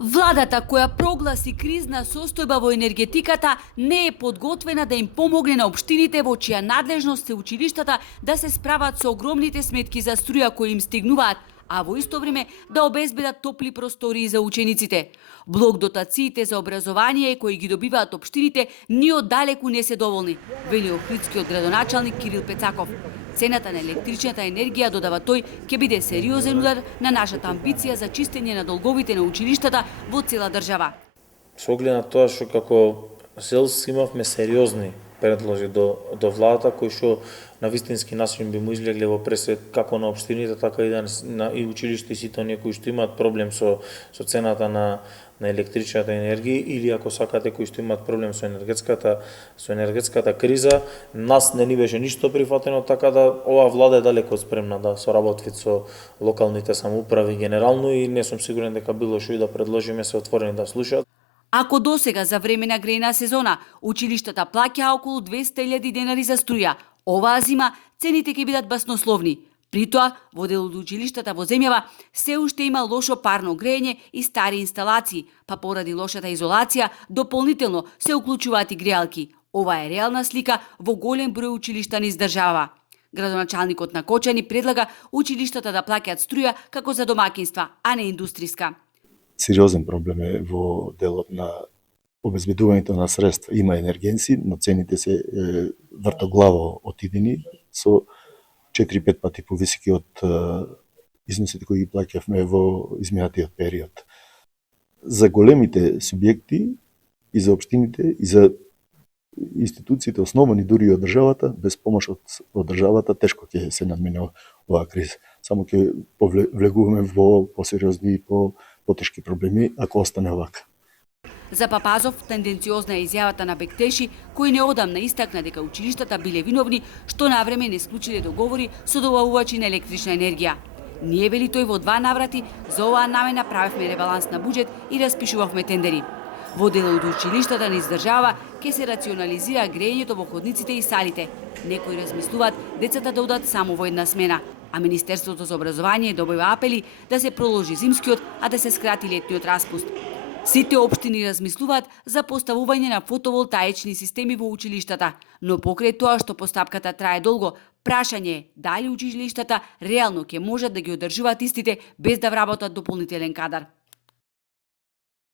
Владата која прогласи кризна состојба во енергетиката не е подготвена да им помогне на општините во чија надлежност се училиштата да се справат со огромните сметки за струја кои им стигнуваат, а во исто време да обезбедат топли простории за учениците. Блок дотациите за образование кои ги добиваат општините ни оддалеку не се доволни, вели охридскиот градоначалник Кирил Пецаков. Цената на електричната енергија, додава тој, ќе биде сериозен удар на нашата амбиција за чистење на долговите на училиштата во цела држава. Со оглед на тоа што како СЕЛС имавме сериозни предложи до владата кои што на вистински начин би му излегле во пресвет како на општините, така и и училишта и сите оние кои што имаат проблем со цената на електричната енергија или ако сакате кои што имаат проблем со енергетската криза, нас не ни беше ништо прифатено, така да оваа влада е далеко спремна да соработи со локалните самоуправи генерално и не сум сигурен дека било што и да предложиме се отворени да слушаат. Ако досега за време на грејна сезона училиштата плаќаа околу 200.000 денари за струја, оваа зима цените ќе бидат баснословни. При тоа, во дел од училиштата во земјава се уште има лошо парно грејење и стари инсталации, па поради лошата изолација дополнително се уклучуваат и греалки. Ова е реална слика во голем број училишта низ држава. Градоначалникот на Кочани предлага училиштата да плаќаат струја како за домакинства, а не индустријска. Сериозен проблем е во делот на обезбедувањето на средства. Има енергенци, но цените се вртоглаво отидени со 4-5 пати повисоки од износите кои ги плаќавме во изминатиот период. За големите субјекти и за општините и за институциите основани дури од државата, без помош од државата тешко ќе се надмине оваа криза. Само ќе влегуваме во посериозни и потешки проблеми ако остане овака. За Папазов тенденциозна е изјавата на Бектеши, кој неодамна истакна дека училиштата биле виновни што навреме не склучиле договори со добавувачи на електрична енергија. Ние, вели тој, во 2 наврати за оваа намена правевме ребаланс на буџет и распишувавме тендери. Во дел од училиштата низ држава ќе се рационализира грејењето во ходниците и салите. Некои размислуваат децата да одат само во една смена, а Министерството за образование добива апели да се проложи зимскиот, а да се скрати летниот распуст. Сите општини размислуваат за поставување на фотоволтаични системи во училиштата, но покрај тоа што постапката трае долго, прашање е дали училиштата реално ќе можат да ги одржуваат истите без да вработат дополнителен кадар.